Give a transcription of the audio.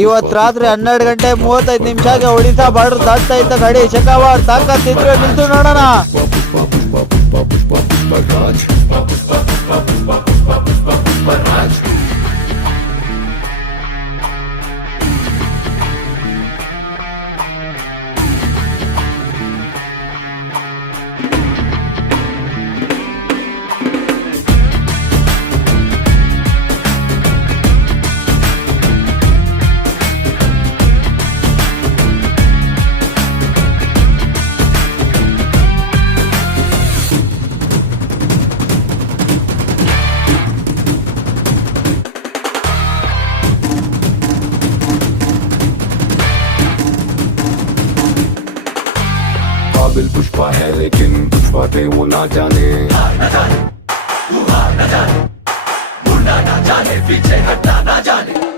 ಇವತ್ ರಾತ್ರಿ 12:35 ಒಡಿಶಾ ಬಾರ್ಡರ್ ದಾಟ್ತಾ ಇದ್ದ ಗಾಡಿ ಶೆಕಾವತ್ ತಾಕತ್ತಿದ್ರೆ ನಿಂತು ನೋಡೋಣ. काबिल पुष्पा है लेकिन कुछ बातें वो ना जाने तू हार न जाने, मुंडा ना जाने, पीछे हटना ना जाने.